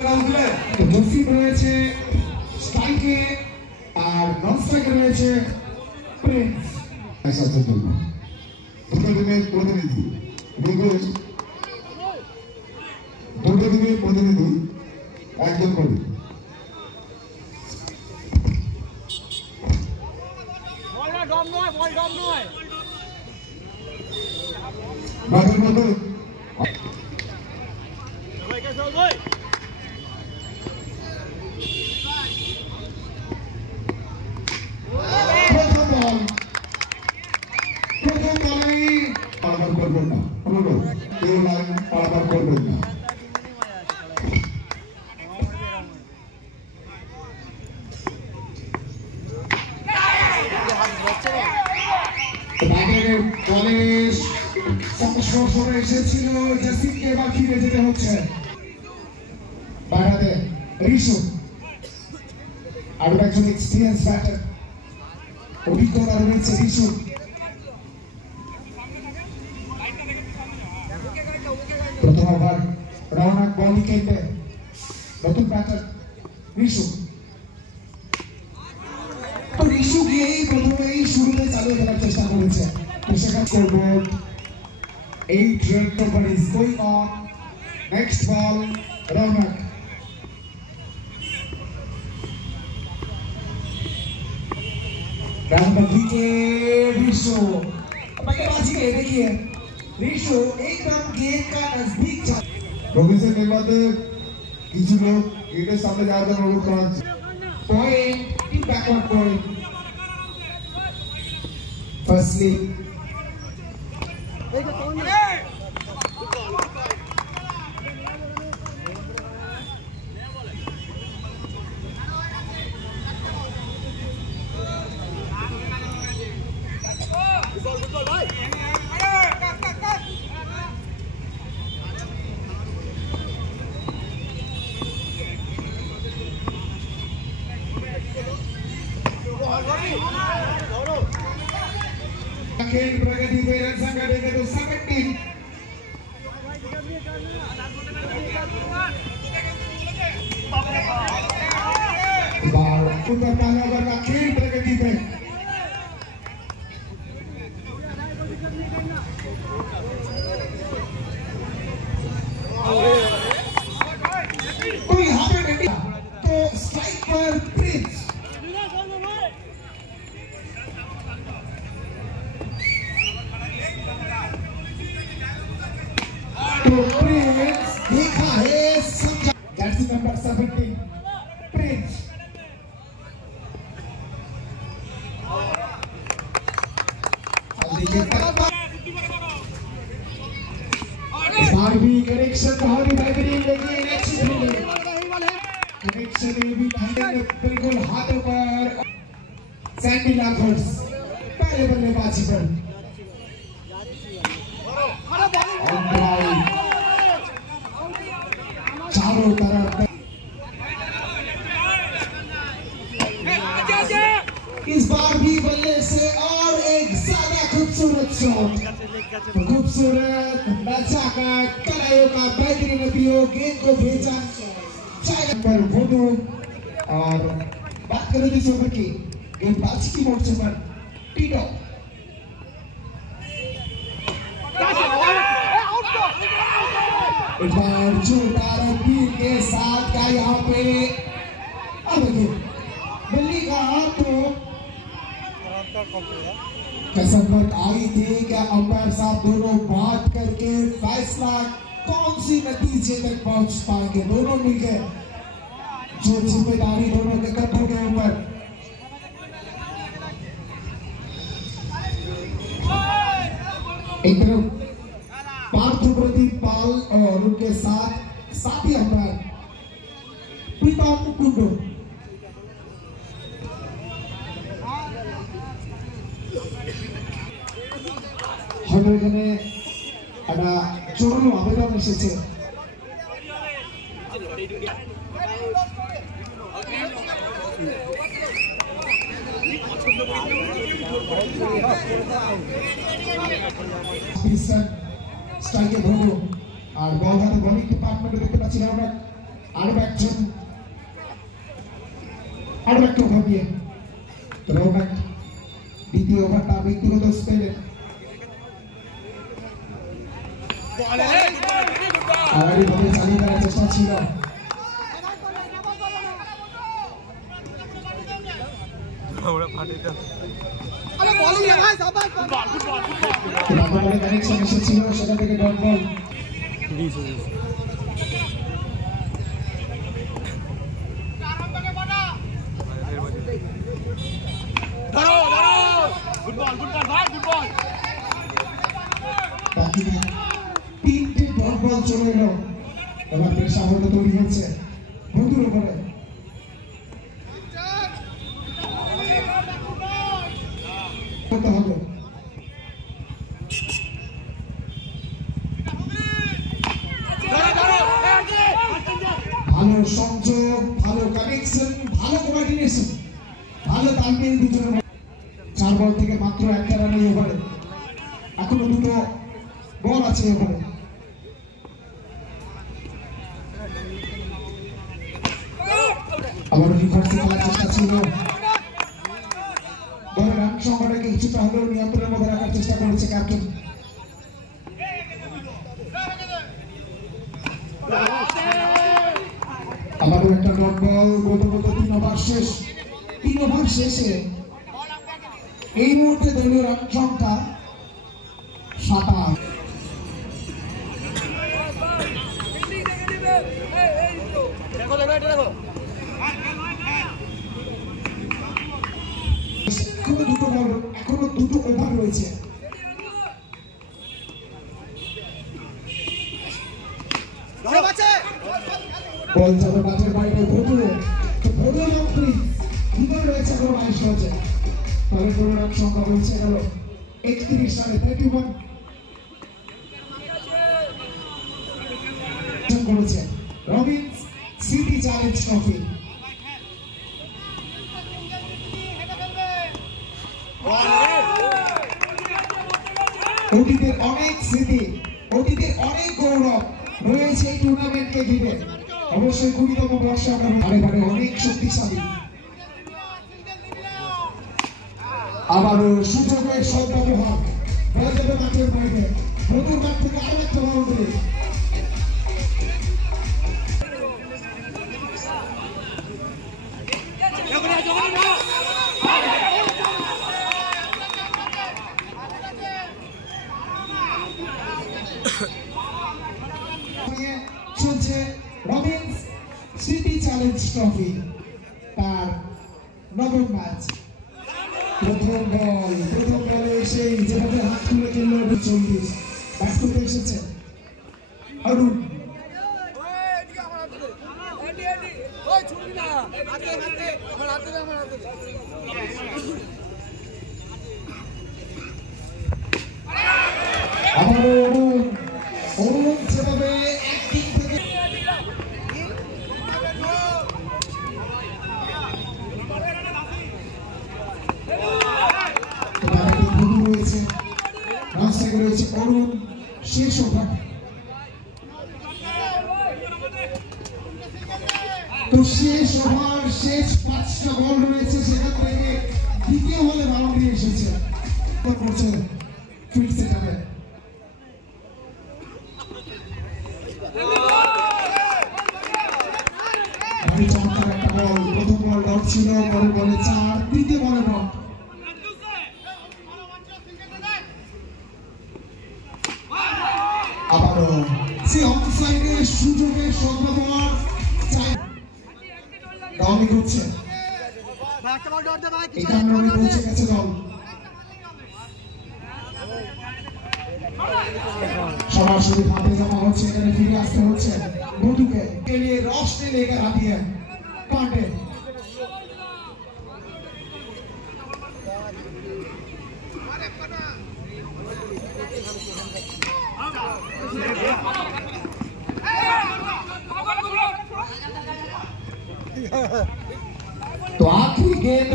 জসিম রয়েছে স্ট্রাইকে আর নন স্ট্রাইকে রয়েছে প্রিন্স। আসার জন্য দুটো টিমের প্রতিনিধি দুটো টিমের প্রতিনিধি একজন করে মাঠের মধ্যে পারাবার করবেন না, এই লাইন পারাবার করবেন না। কলেজ সরে এসেছিল জসিমকে এবার ফিরে যেতে হচ্ছে। বাইরে রিশু আরো একজন এক্সপিরিয়েন্স ব্যাটার, অভিজ্ঞতা রয়েছে রিশু। প্রথম ওভার রওনাক বল উইকেটে নতুন ব্যাটার রিশু। তো রিশু গিয়েই প্রথমেই শুরুতে চালু করার চেষ্টা করেছে। তো সেখানে scoreboard 8 run over is going on. Next ball Rownak. Round wicket रिशो। बल्लेबाजी के देखिए रिशो एकदम गेंद का नजदीक जा। प्रोफेसर के बाद किसी लोग गेट सामने जाकर road cross point team backward point firstly खेल प्रगति पे रन संख्या देंगे तो 17 बार उत्तर पानावर का खेल प्रगति पे तो यहाँ पे इंडिया तो स्ट्राइक पर प्रिंस। तो प्रिंस देखा है समझा। Jersey number 17 Prince. बार भी कनेक्शन बहुत ही बेहतरीन लगी। कनेक्शन ये भी बिल्कुल हाथों पर सैंडी लाफर्स पहले बल्लेबाजी पर चारों तरफ इस बार भी बल्ले से और एक ज्यादा खूबसूरत शॉट। खूबसूरत नचाकर कलाइयों का बेहतरीन उपयोग गेंद को भेजा पर वुडू। और बात करें इस ओवर की गेंदबाजी की मोर्चे पर टीटो एक बार जोरदार अपील के साथ का यहाँ पे अब दिल्ली का तो कसरत आई थी क्या अंपायर साहब दोनों बात करके फैसला कौन सी नतीजे तक पहुंच पाएंगे। दोनों मिलकर जो जिम्मेदारी दोनों के कंधों के ऊपर। एक तरफ पार्थ प्रदीप पाल और उनके साथी अंपायर प्रीतम कुंडू। हमें এখানে একটা জোরালো আবেদন এসেছে। স্ট্রাইকে ধরো আর বল হাতে বোলিং ডিপার্টমেন্টে দেখতে পাচ্ছি আমরা আরো একজন ওভার দিয়ে রোব্যাক দ্বিতীয় ওভারটা ব্যক্তিগত স্পেলের আগামী ভাবে চালিয়ে দেওয়ার চেষ্টা ছিল কানেকশন এসেছিল সেটা থেকে ডট বল তিনটে ডট বল চলে এলো এবার প্রেশার হতে তৈরি হচ্ছে বন্ধুর উপরে করতে হবে ভালো সংযোগ ভালো কানেকশন ভালো কোঅর্ডিনেশন ভালো তালমেল দুজনের 4 বল থেকে মাত্র একটা রান এই ওভারে এখনো দুটো বল আছে ওভারে আবার রিভার্সে খেলার চেষ্টা ছিল দলের রান সংখ্যাটাকে কিছুটা হলেও নিয়ন্ত্রণের মধ্যে রাখার চেষ্টা করেছে ক্যাপ্টেন আবারও একটা ডট বল বলতে বলতে 3 ওভার শেষে এই মুহূর্তে দলীয় রান সংখ্যা 27 এখনো দুটো ওভার রয়েছে বল যাবে বাজের বাইরে ভোটুরে ভিতরে রয়েছে এখনো 22 হচ্ছে তবে কোনো রান সংখ্যা বলছে গেল 31 রানে 31 করেছে রবিন্স সিটি চ্যালেঞ্জ ট্রফি অতীতের অনেক স্মৃতি অতীতের অনেক গৌরব রয়েছে এই টুর্নামেন্টকে ঘিরে অবশ্যই 20তম বর্ষে আমরা বারে অনেক শক্তিশালী আবারও সুযোগের সদ্ব্যবহার বল যাবে মাঠের বাইরে নতুন মাঠ থেকে আরো একটা বাউন্ডারি চলছে রবিন্স সিটি চ্যালেঞ্জ ট্রফি তার নবম ম্যাচ প্রথম বলে সেই যেভাবে হাত তুলে খেললো 40 ব্যাট করতে এসেছে অরুণ আবারও অরুণ যেভাবে একদিক থেকে রয়েছে অরুণ শেষ ওভার তো শেষ 5টা বল রয়েছে সেখান থেকে দ্বিতীয় বলে বাউন্ডারি এসেছে করছে ফিল্ড সেটআপে চমৎকার একটা বল প্রথম বল ডট ছিল পরের বলে 4 তৃতীয় বলে ডট আবারও সেই অফসাইডের সুযোগের সদ্ব্যবহার চাই ডাউনি করছে 51 রানে পৌঁছে গেছে দল সরাসরি মাঠে জমা হচ্ছে এখানে ফিরে আসতে হচ্ছে বন্ধুকে নিয়ে রস নিয়ে এখানে হাতিয়ে কাটে तो आखिरी गेंद